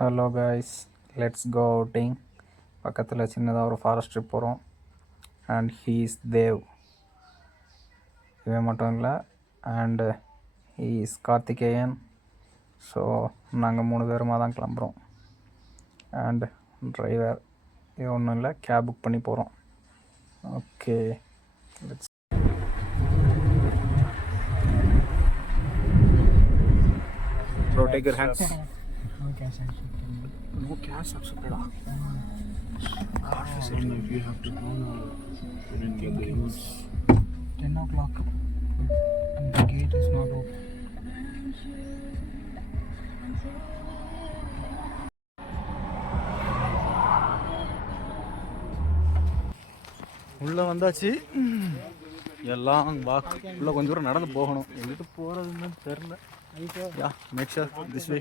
Hello guys, let's go outing. பக்கத்தில் சின்னதாக ஒரு ஃபாரஸ்ட் ட்ரிப் போகிறோம். அண்ட் ஹீஸ் தேவ், இவன் மட்டும் இல்லை, அண்டு ஹீஸ் கார்த்திகேயன். ஸோ நாங்கள் 3 பேருமாக தான் கிளம்புறோம். அண்ட் டிரைவர் இது ஒன்றும் இல்லை, கேப் புக் பண்ணி போகிறோம். Okay, let's. Bro, take your hands. No cash accepted. No cash accepted. If you have to go now, then get the rules. 10 o'clock. And the gate is not open. உள்ளே வந்தாச்சு. எல்லாம் walk உள்ளே கொஞ்சம் தூரம் நடந்து போகணும். எங்கிட்டு போகிறதுன்னு தெரில. Yeah, make sure this way.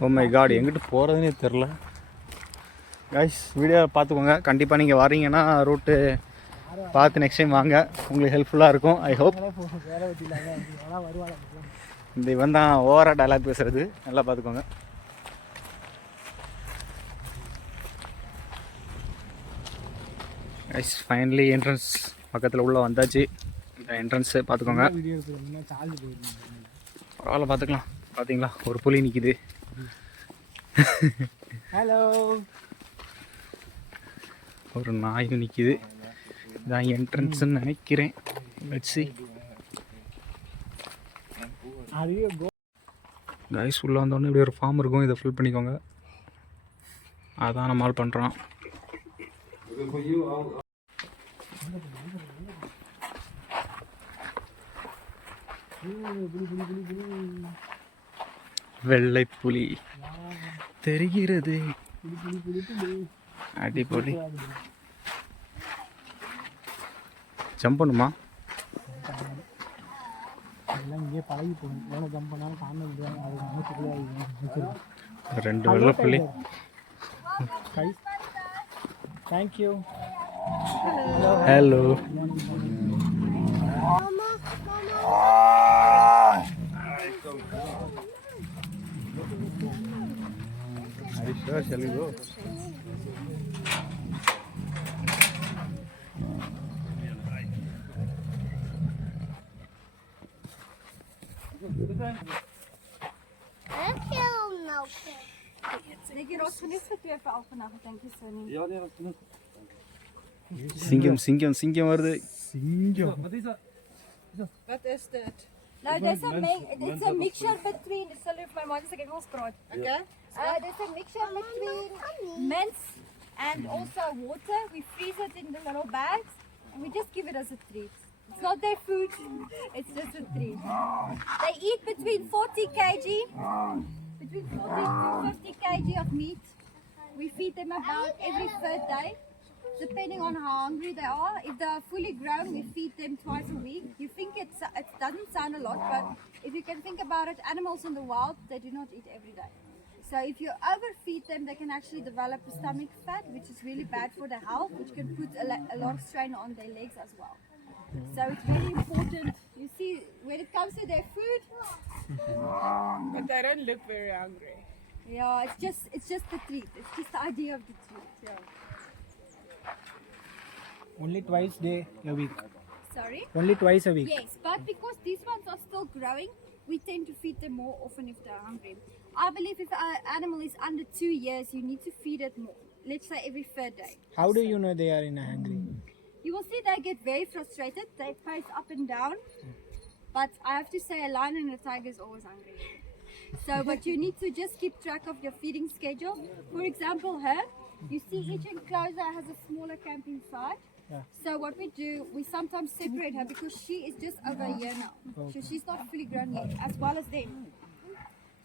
Oh my god, எங்கிட்டு போகிறதுனே தெரில. கைஸ், வீடியோ பார்த்துக்கோங்க. கண்டிப்பாக நீங்கள் வரீங்கன்னா ரூட்டு பார்த்து நெக்ஸ்ட் டைம் வாங்க, உங்களுக்கு ஹெல்ப்ஃபுல்லாக இருக்கும். I hope. இந்த இவன் தான் ஓவராக டைலாக் பேசுகிறது, நல்லா பார்த்துக்கோங்க. கைஸ், ஃபைனலி என்ட்ரன்ஸ் பக்கத்தில் உள்ளே வந்தாச்சு. இந்த என்ட்ரன்ஸு பார்த்துக்கோங்க. பரவாயில்ல, பார்த்துக்கலாம். பார்த்தீங்களா, ஒரு புலி நிற்கிது. ஹலோ, ஒரு நாயும் நிற்கிது. இதான் என்ட்ரன்ஸ்ன்னு நினைக்கிறேன். Let's see. கைஸ், உள்ளே வந்தோடனே இப்படி ஒரு ஃபார்ம் இருக்கும், இதை ஃபில் பண்ணிக்கோங்க. அதான் நம்மால் பண்ணுறோம். வெள்ளை புலி தெரிகிறது. அடிப்பொலி. ஜம்ப் பண்ணுமா? இங்கே பழகி போகணும். எவ்வளோ ஜம்ப் பண்ணாலும் காண முடியாது. அது 2 வெள்ளை புலி. Thank you. Hello. Shall we go? Singham வருது. சிங்கம். What is that? No, it's a mixture between, sorry if my mom is getting sprawl. Okay. There's a mixture between mince and also water. We freeze it in the little bags and we just give it as a treat. It's not their food, it's just a treat. They eat between 40 kg to 50 kg of meat. We feed them about every 3rd day, depending on how hungry they are. If they're fully grown, we feed them twice a week. You think it doesn't sound a lot, but if you can think about it, animals in the wild, they do not eat every day. So if you overfeed them, they can actually develop a stomach fat, which is really bad for their health, which can put a lot of strain on their legs as well. So it's really important. You see, when it comes to their food, but they don't look very hungry. Yeah, it's just the treat. It's just the idea of the treat. Yeah. Only twice a week. Sorry? Only twice a week. Yes, but because these ones are still growing, we tend to feed them more often if they're hungry. I believe if an animal is under 2 years, you need to feed it more. Let's say every 3rd day. How do you know they are in a hungry? You will see they get very frustrated. They pace up and down. But I have to say a lion and a tiger is always hungry. So, but you need to just keep track of your feeding schedule. For example, her, you see each enclosure has a smaller camping site. Yeah. So what we do, we sometimes separate her because she is just over a year now. Okay. So she's not fully grown yet, as well as them.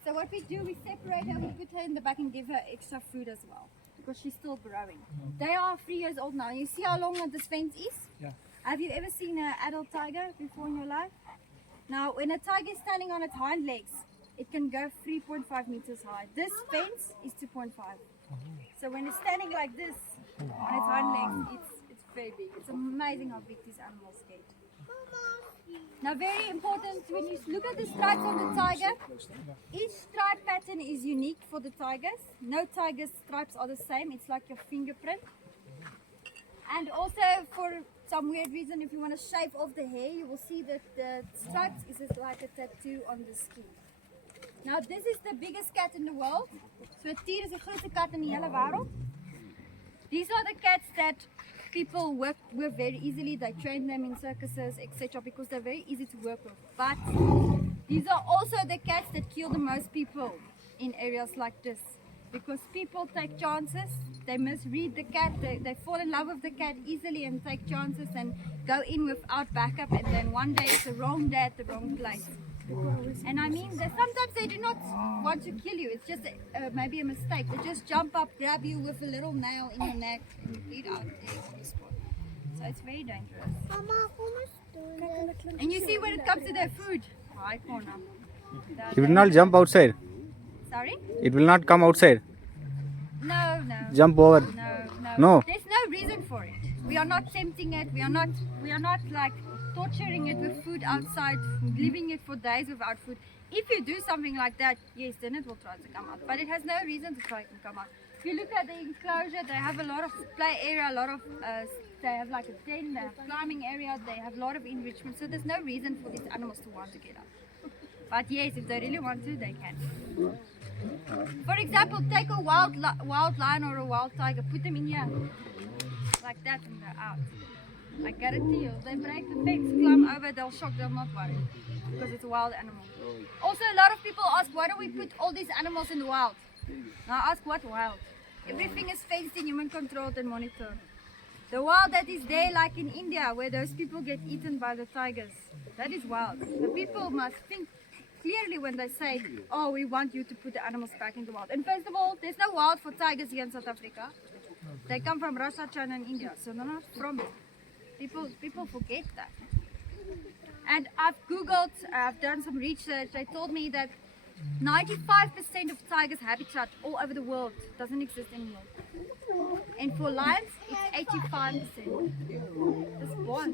So what we do, we separate her, we put her in the back and give her extra food as well, because she's still growing. They are 3 years old now. You see how long this fence is? Yeah. Have you ever seen an adult tiger before in your life? Now, when a tiger is standing on its hind legs, it can go 3.5 meters high. This fence is 2.5. So when it's standing like this on its hind legs, it's very big. It's amazing how big these animals get. Now, very important, when you look at the stripes on the tiger, each stripe pattern is unique for the tigers. No tiger stripes are the same. It's like your fingerprint. And also, for some weird reason, if you want to shave off the hair, you will see that the stripes is just like a tattoo on the skin. Now, this is the biggest cat in the world. So, a tier is the grootste kat in die hele wêreld. These are the cats that people work with very easily. They train them in circuses, etc., because they're very easy to work with. But these are also the cats that kill the most people in areas like this, because people take chances. They misread the cat. They fall in love with the cat easily and take chances and go in without backup, and then one day it's the wrong day at the wrong place. And I mean, sometimes they do not want to kill you. It's just maybe a mistake. They just jump up, grab you with a little nail in your neck, and you bleed out there on the spot. So it's very dangerous. And you see, when it comes to their food, high corner. It will not jump outside. Sorry? It will not come outside. No. Jump over. No. There's no reason for it. We are not tempting it. We are not like torturing it with food outside, leaving it for days without food. If you do something like that, yes, then it will try to come out. But it has no reason to try to come out. If you look at the enclosure, they have a lot of play area, a lot of, they have like a den, they have climbing area, they have a lot of enrichment. So there's no reason for these animals to want to get out. But yes, if they really want to, they can. For example, take a wild lion or a wild tiger, put them in here, like that, and they're out. I guarantee you, they break the fence, climb over, they'll shock, they'll not worry, because it's a wild animal. Also, a lot of people ask, why do we put all these animals in the wild? Now I ask, what wild? Everything is fenced in, human controlled and monitored. The wild that is there, like in India, where those people get eaten by the tigers, that is wild. The people must think clearly when they say, oh, we want you to put the animals back in the wild. And first of all, there's no wild for tigers here in South Africa. They come from Russia, China and India, so they're not from it. People forget that. And I've Googled, I've done some research, they told me that 95% of tigers' habitat all over the world doesn't exist anymore. And for lions, it's 85%. Dis baie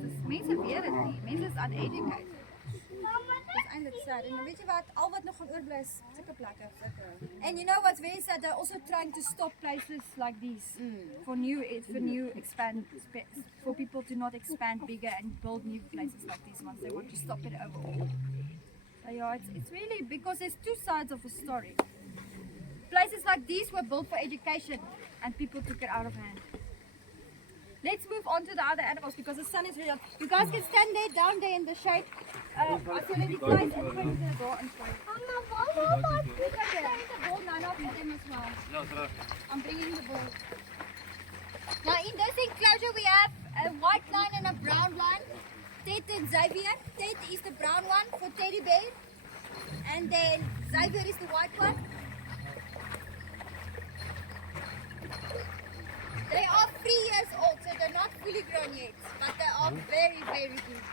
dis mense weet dit nie. Mense is uneducated. Dis eintlik sad. En weet jy wat, al wat nog gaan oorbly is sulke plekke. And you know what's very sad, they're also trying to stop places like these for people to not expand bigger and build new places like these ones. They want to stop it overall. So yeah, it's really because there's two sides of a story. Places like these were built for education and people took it out of hand. Let's move on to the other animals because the sun is really hot. You guys can stand there, down there in the shade. I'll tell you the place and point to the door and play. You can carry the ball now, not with them as well. I'm bringing the ball. Now in this enclosure we have a white line and a brown line. Ted and Xavier. Ted is the brown one for teddy bear. And then Xavier is the white one. They are 3 years old, so they're not fully grown yet, but they are very, very good.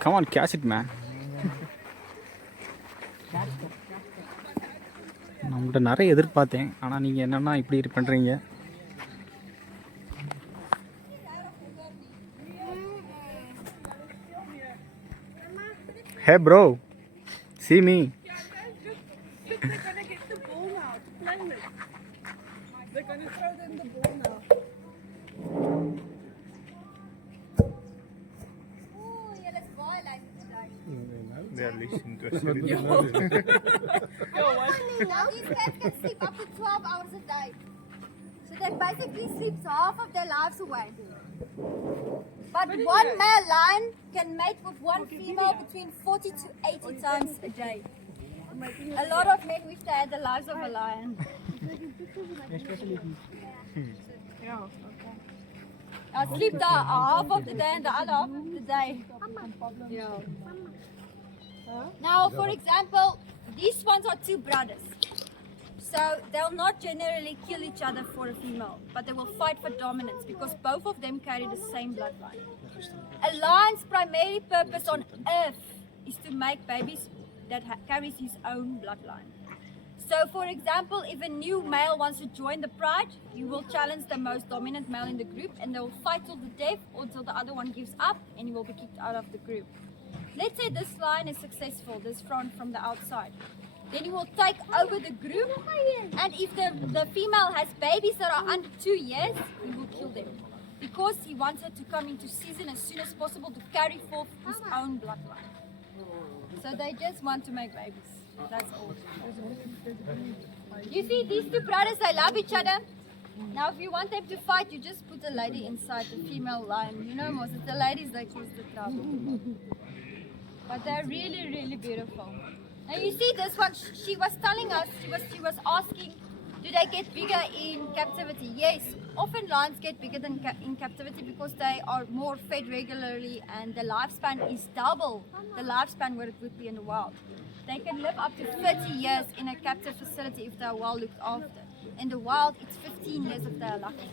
Come on, catch it, man. நம்மகிட்ட நிறைய எதிர்பார்த்தேன், ஆனால் நீங்கள் என்னென்னா இப்படி பண்ணுறீங்க. Hey bro, see me. They're gonna get the ball now. Play with. They're gonna throw them the ball now. Oh, yeah, let's boil like today. They are listening to us. Now these cats can sleep up to 12 hours a day. So they basically sleep half of their lives away. But one male lion can mate with one female between 40 to 80 times a day. A lot of men wish they had the lives of a lion. I sleep the half of the day and the other half of the day. Now, for example, these ones are two brothers. So they'll not generally kill each other for a female, but they will fight for dominance because both of them carry the same bloodline. A lion's primary purpose on earth is to make babies that carries his own bloodline. So for example, if a new male wants to join the pride, you will challenge the most dominant male in the group and they will fight till the death or until the other one gives up and he will be kicked out of the group. Let's say this lion is successful, this front from the outside. Then he will take over the group, and if the female has babies that are under 2 years, he will kill them. Because he wants her to come into season as soon as possible to carry forth his own bloodline. So they just want to make babies. That's all. You see, these two brothers, they love each other. Now if you want them to fight, you just put a lady inside the female lion. You know, most of the ladies, they cause the trouble. But they're really, really beautiful. Now you see this one, she was telling us, she was asking, do they get bigger in captivity? Yes, often lions get bigger than in captivity because they are more fed regularly and the lifespan is double the lifespan what it would be in the wild. They can live up to 30 years in a captive facility if they are well looked after. In the wild, it's 15 years if they are lucky.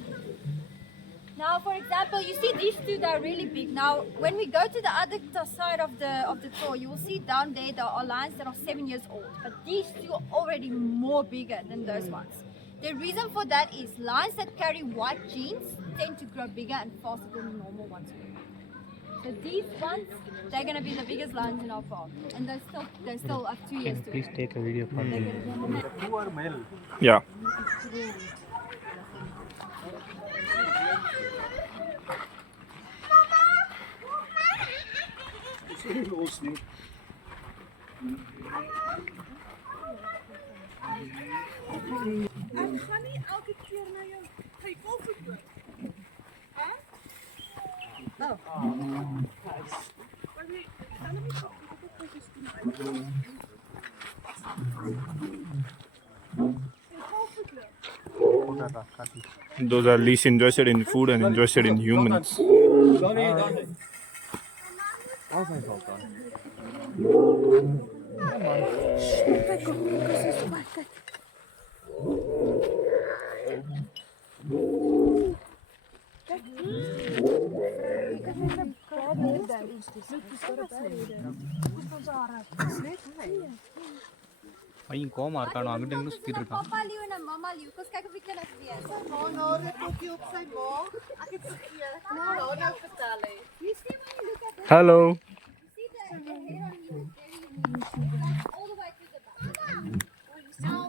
Now, for example, you see these two, they're really big. Now, when we go to the other side of the tour, you will see down there are lions that are 7 years old. But these two are already more bigger than those ones. The reason for that is lions that carry white genes tend to grow bigger and faster than the normal ones. So these ones, they're going to be the biggest lions in our park. And they still have 2 years to Please go. take a video for me. Two are male. Yeah. En ga niet elke keer naar je. Ga je koffie doen? Huh? Oh. Maar nee, ga hem niet op koffies doen. Those are least interested in food and interested in humans. பையன் coma இருக்கானோ அங்கிட்ட இருந்து சுத்திட்டு இருக்கான். Papa leeuw en mama leeuw. Kom kyk of jy kan dit wees. Nou, dit kokkie op sy maag. Ek het vergeet. Nou vertel hy. You see when you look at this, Hello. you see the hair on him is very unique. All the way to the back. Now,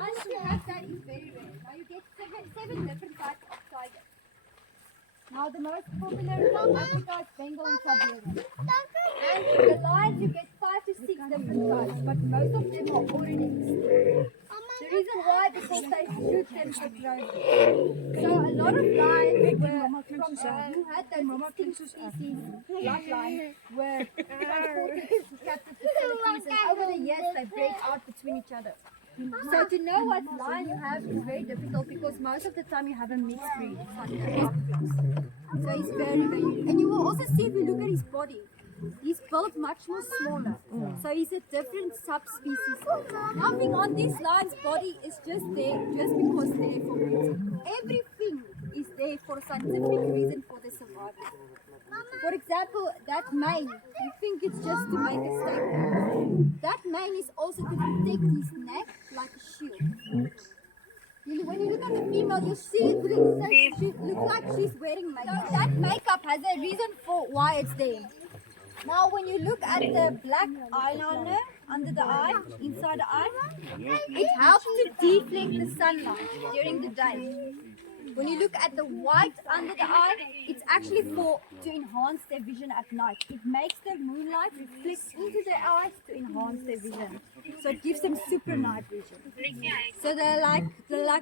lions to have that is very rare. Now you get seven different types of tigers. Now the most popular in Africa is Bengal and Siberian. And the lions you get 5 to 6 different types, but most of them are already extinct. The reason why, because they shoot them for clothing. So a lot of lions who had those extinct species, bloodline, were transported to captive facilities, and over the years they break out between each other. So to know what lion you have is very difficult because most of the time you have a mixed breed. It's like a half cross. So he's very, very unique. And you will also see if you look at his body. He's built much more smaller. So he's a different subspecies. Nothing on this lion's body is just there just because they're for breeding. Everything is there for a scientific reason for the survival. For example, that mane, you think it's just to make a statement. That mane is also to protect his neck like a shield. When you look at the female, you see it looks like she's wearing makeup. So that makeup has a reason for why it's there. Now when you look at the black eyeliner under the eye, inside the eye, it helps to deflect the sunlight during the day. When you look at the white under the eye, it's actually to enhance their vision at night. It makes the moonlight reflect into their eyes to enhance their vision. So it gives them super night vision. So they're like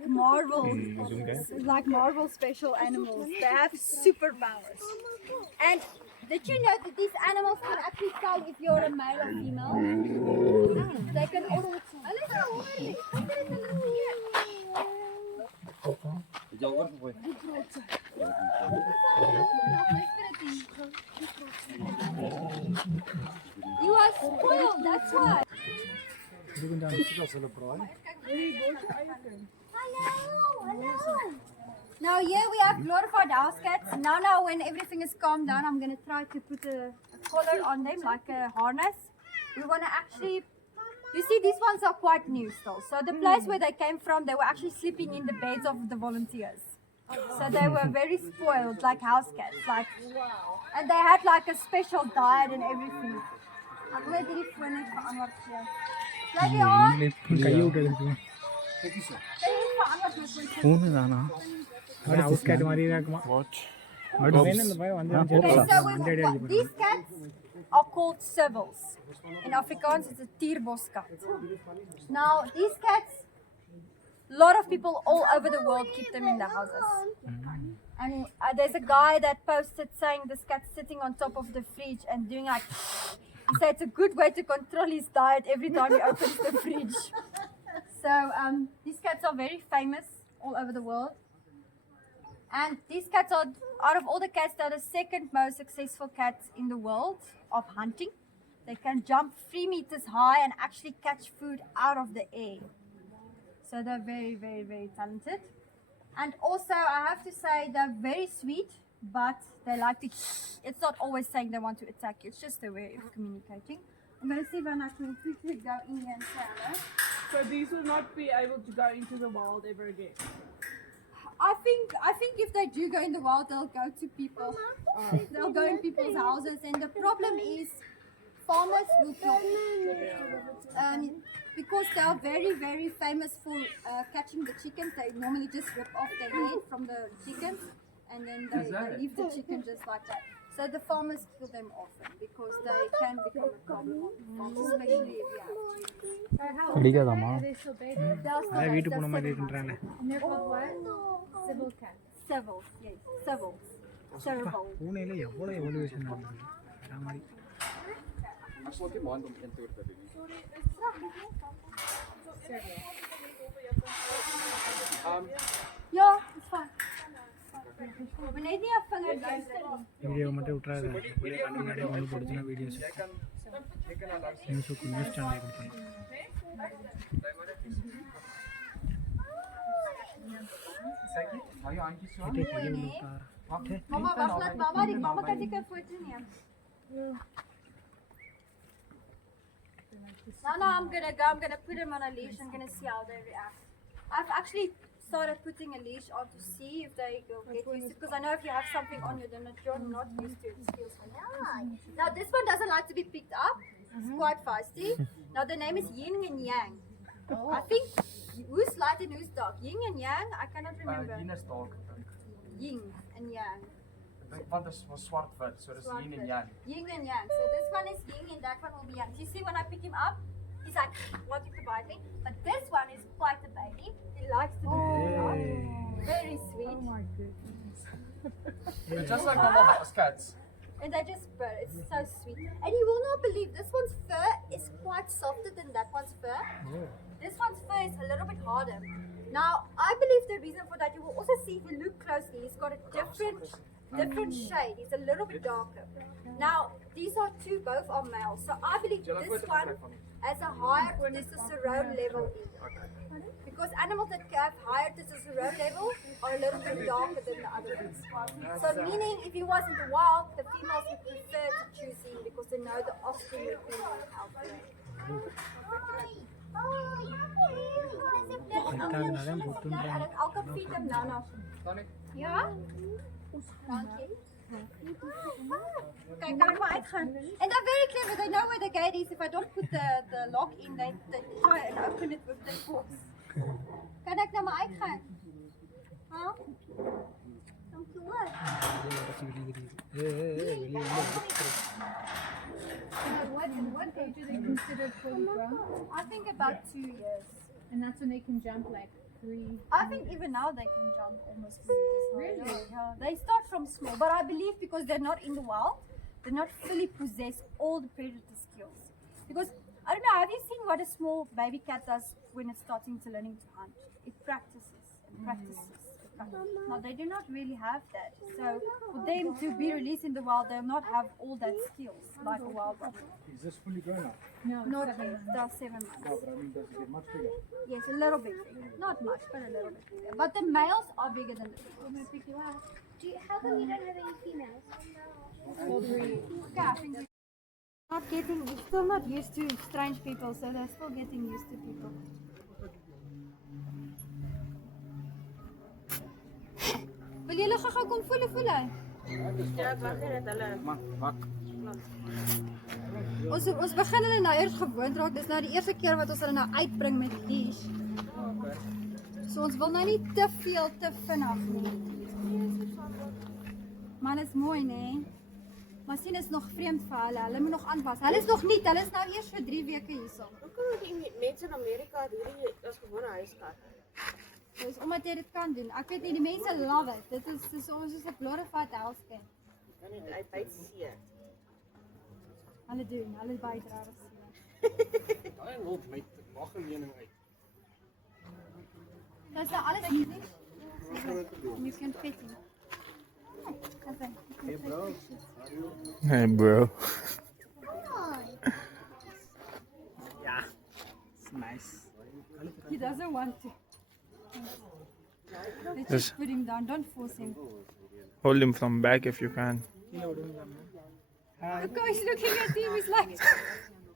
Marvel special animals. They have superpowers. And did you know that these animals can actually tell if you're a male or female? They can also You are spoiled, that's why. Hello. Now here we have glorified house cats. Now when everything is calmed down, I'm going to try to put a collar on them, like a harness. We want to actually You see, these ones are quite new still. So the place where they came from, they were actually sleeping in the beds of the volunteers. So they were very spoiled, like house cats. Like, and they had like a special diet and everything. I'm going to leave for net verantwoord gee. Laat die aan. കൈ വിട്ടെടുക്കും ഊന്ന് കാണാ അവിടെ house കാറ്റ് മാറി What? Okay, so these cats are called civils. In Afrikaans, it's a tierboskat. Now, these cats, a lot of people all over the world keep them in their houses. And there's a guy that posted saying this cat's sitting on top of the fridge and doing like, he said it's a good way to control his diet every time he opens the fridge. So these cats are very famous all over the world. And these cats are, out of all the cats, they're the second most successful cats in the world of hunting. They can jump 3 meters high and actually catch food out of the air. So they're very, very, very talented. And also, I have to say, they're very sweet, but they like to, it's not always saying they want to attack you. It's just a way of communicating. I'm going to see when I can quickly go in here and say hello. So these will not be able to go into the wild ever again. I think if they do go in the wild, they'll go to people. They'll go in people's houses, and the problem is farmers will kill them. Because they are very, very famous for catching the chickens. They normally just rip off the head from the chickens, and then they leave the chicken just like that. So the farmers kill them often because they can become a problem, especially if you have பிடிக்காதாமா They're வீட்டு போன மாதிரி இருக்குன்றாங்க And they're called what? Civil cats. Civils, yes. Civils. Cerebral. பூனையில எவ்வளோ evolution நடந்தது வேற மாதிரி Yeah, it's fine. We need a finger guys. Video மட்டும் விட்டுறாது அப்படியே கண்ணு முன்னாடியே வந்து போடுச்சுன்னா வீடியோஸ் நியூஸுக்கு நியூஸ் சேனல் கொடுத்துடலாம் Mama, wacht, laat mama, die mama kan ik een foto nemen. Now I'm gonna put him on a leash. I'm gonna see how they react. I've actually started putting a leash on to see if they go get used to it, because I know if you have something on you, then you're not used to it. It feels funny. Now this one doesn't like to be picked up. It's quite feisty. Now the name is Yin and Yang. I think who's light and who's dark? Yin and Yang? I cannot remember. Yin is dark. Yin and Yang. Want is zwart wit, so dis yin en yang. Yin and Yang. So this one is Yin and that one will be Yang. You see when I pick him up, he's like wanting to bite me. But this one is quite a baby. He likes to be picked up. Very sweet. Oh my goodness. It's just like normal house cats. And they just purr. It's so sweet. And you will not believe this one's fur is quite softer than that one's fur. This one's fur is a little bit harder. Now, I believe the reason for that, you will also see if you look closely, he's got a different shade. He's a little bit darker. Now, these are two, both are males. So I believe this one has a higher testosterone level in it. Because animals that have higher testosterone level are a little bit darker than the other ones. So meaning, if he was in the wild, the females would prefer to choose him because they know the offspring will be more healthy. I'll come feed them now. Yeah? Thank you. Okay, kan ik maar uitgaan. And they're very clever. They know where the gate is. If I don't put the lock in, they try and open it with their forks. Kan ik nou maar uitgaan? Huh? Dank je wel. What age do they consider fully grown? I think about 2 years. And that's when they can jump like 3. I think even now they can jump almost 4 meters. Really? Yeah. They start from small, but I believe because they're not in the wild, they're not fully possess all the predator skills. Because I don't know, have you seen what a small baby cat does when it's starting to learning to hunt? It practices and practices. Now they do not really have that. So for them to be released in the wild, they'll not have all that skills like a wild dog. Is this fully grown up? No, Not yet. They're 7 months. But I mean, does it get much bigger? Yes, a little bit bigger. Not much, but a little bit bigger. But the males are bigger than the females. I'm gonna pick you up. How come you don't have any females? All 3. Okay, I think Still not used to strange people, so they're still getting used to people. Wil julle gou kom voel? Ja, ek wag net hulle. Ons begin hulle nou eers gewoond raak. Dis nou die eerste keer wat ons hulle nou uitbring met leash. So ons wil nou nie te veel te vinnig nie. Maar dit is mooi, nee. Maar sien is nog vreemd vir hulle. Hulle moet nog aanpas. Hulle is nog nie. Hulle is nou eers vir 3 weke hierso. Hoekom die mense in Amerika hierdie as gewone huiskat? Dus omdat jy dit kan doen. Ek weet nie, die mense love it. Dit is ons is 'n glorified housekin. Dan net hy byt seer. Hulle doen, hulle byt regtig seer. Daai loop met mag 'n mening uit. Dis nou alles easy. You can fit in. Hey bro. Hey, bro. Yeah. It's nice. He doesn't want to. Let's Just just put him down. Don't force him. hold him from back if you can. The guy's looking at him. He's like,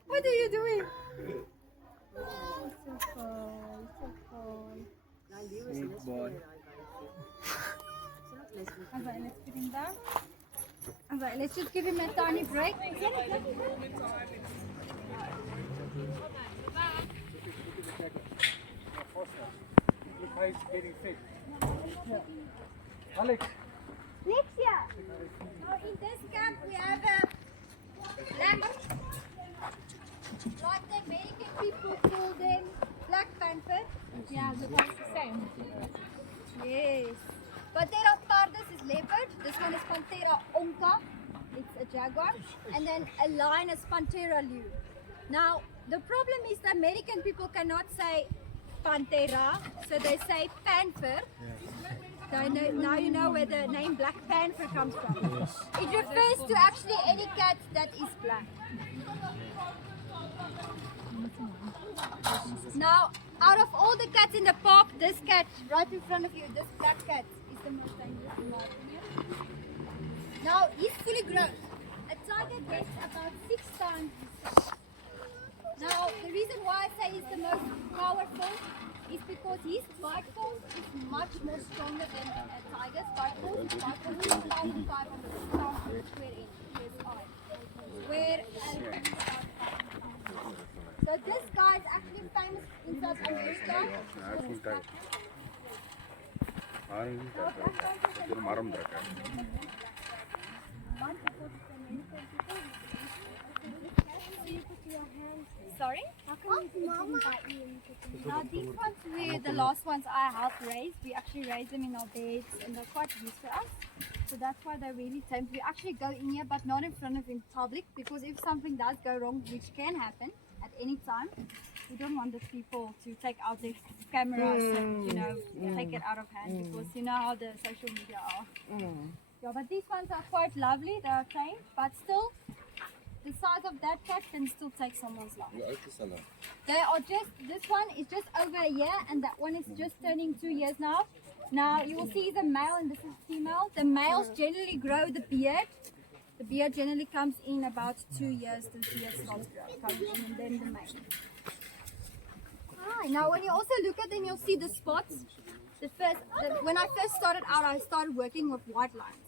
"What are you doing?" Oh, so cold, so cold. Sweet boy. Alright, let's put him down. Alright, let's just give him a tiny break. Look how he's getting fit. Alex. Next year. Now in this camp we have a black, like the American people call them Black Panther. Yeah, so that's the same. Yes. Panthera pardus is leopard. This one is Panthera onca. It's a jaguar. And then a lion is Panthera liu. Now the problem is the American people cannot say Panthera, so they say panther. So now you know where the name Black Panther comes from. It refers to actually any cat that is black. Now, out of all the cats in the park, this cat right in front of you, this black cat, is the most dangerous in my opinion. Now, he's fully grown. A tiger gets about 6 times his size. Now, the reason why I say he's the most powerful is because his bite force is much more stronger than a tiger's bite force. His bite force is 1,500 pounds per square inch PSI. So this guy is actually famous in South America. Sorry? How come you bite me and put them Now these ones were the last ones I helped raise. We actually raise them in our beds and they're quite used to us. So that's why they're really tame. We actually go in here but not in front of in public, because if something does go wrong, which can happen at any time, we don't want the people to take out their cameras and, you know, take it out of hand, because you know how the social media are. Yeah, but these ones are quite lovely. They are tame, but still the size of that cat can still take someone's life. They are just, this one is just over a year and that one is just turning 2 years now. Now you will see the male and this is female. The males generally grow the beard. The beard generally comes in about 2 years, the beard starts coming in, and then the male. Hi. Now when you also look at them, you'll see the spots. When I first started out, I started working with white lions.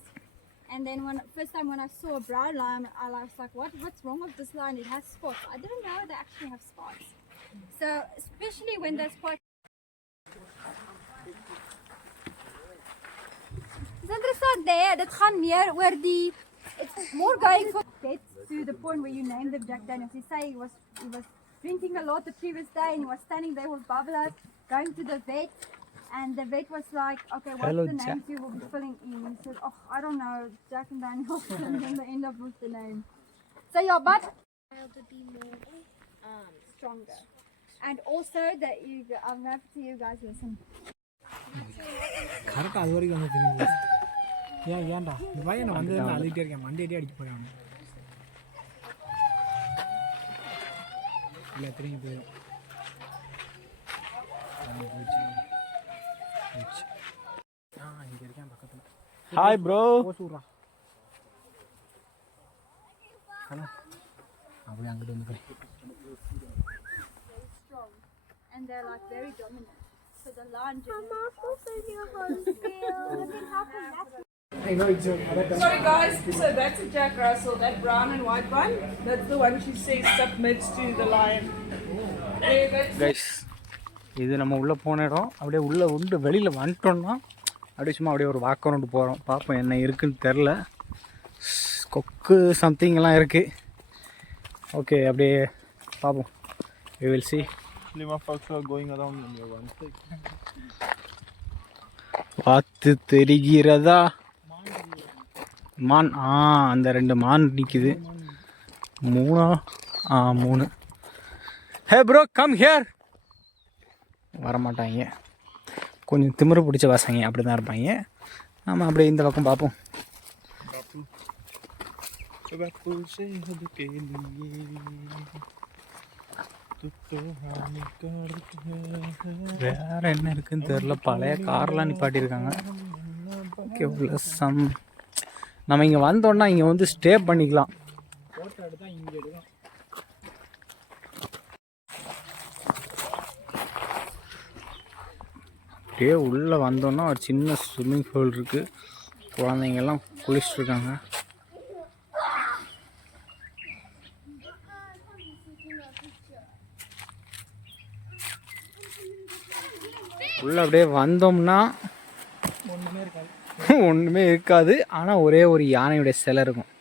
And then first time when I saw a brown lion, I was like, what's wrong with this lion? It has spots. I didn't know they actually have spots. So especially when there's quite... It's interesting there. Dit gaan meer oor die... It's more going for get to the point where you name the Jack Daniels. You say he was drinking a lot the previous day and he was standing there with bubblers, going to the vet. And the vet was like, okay, what's the names you will be filling in? He said, oh, I don't know, Jack and Daniels, and then they end up with the name. So yeah, but to be more stronger. And also that I'm happy to you guys listen. கரெக்டாக அது வரைக்கும் வந்து தெரியுது ஏன்டா இந்த பையன் நான் வந்து அழுகிட்டே இருக்கேன் மண்டேட்டே அடிக்க போகிறேன் இல்லை திரும்பி போயிடும் இங்கே இருக்கேன் பக்கத்தில் Hi, bro. போசூர்றா ஹலோ அப்படியே அங்கிட்டு வந்து And they're like very dominant. So the lion Sorry guys, so that's a Jack Russell, that brown and white one. That's the one she says submits to the lion. There, that's guys இது நம்ம உள்ளே போன இடம். அப்படியே உள்ளே உண்டு வெளியில் வந்துட்டோம்னா அப்படியே சும்மா அப்படியே ஒரு வாக் ரவுண்டு போகிறோம். பார்ப்போம் என்ன இருக்குதுன்னு தெரில. கொக்கு சம்திங்லாம் இருக்குது. ஓகே அப்படியே பார்ப்போம். we will see. Lima fox are going around in your one side. பார்த்து தெரிகிறதா? மான். அந்த 2 மான் நிற்கிது. 3 ஹே ப்ரோ கம் ஹியர். வரமாட்டாங்க, கொஞ்சம் திமிரு பிடிச்ச பசங்க அப்படி தான் இருப்பாங்க. நம்ம அப்படியே இந்த பக்கம் பார்ப்போம். வேற என்ன இருக்குன்னு தெரியல. பழைய கார்லாம் நிப்பாட்டியிருக்காங்க. ஓகே உள்ள நம்ம இங்கே வந்தோன்னா இங்கே வந்து ஸ்டே பண்ணிக்கலாம். அப்படியே உள்ளே வந்தோன்னா ஒரு சின்ன ஸ்விம்மிங் பூல் இருக்குது. குழந்தைங்கெல்லாம் குளிச்சுட்ருக்காங்க. உள்ளே அப்படியே வந்தோம்னா ஒன்றுமே இருக்காது. ஆனால் ஒரே ஒரு யானையுடைய சிலை இருக்கும்.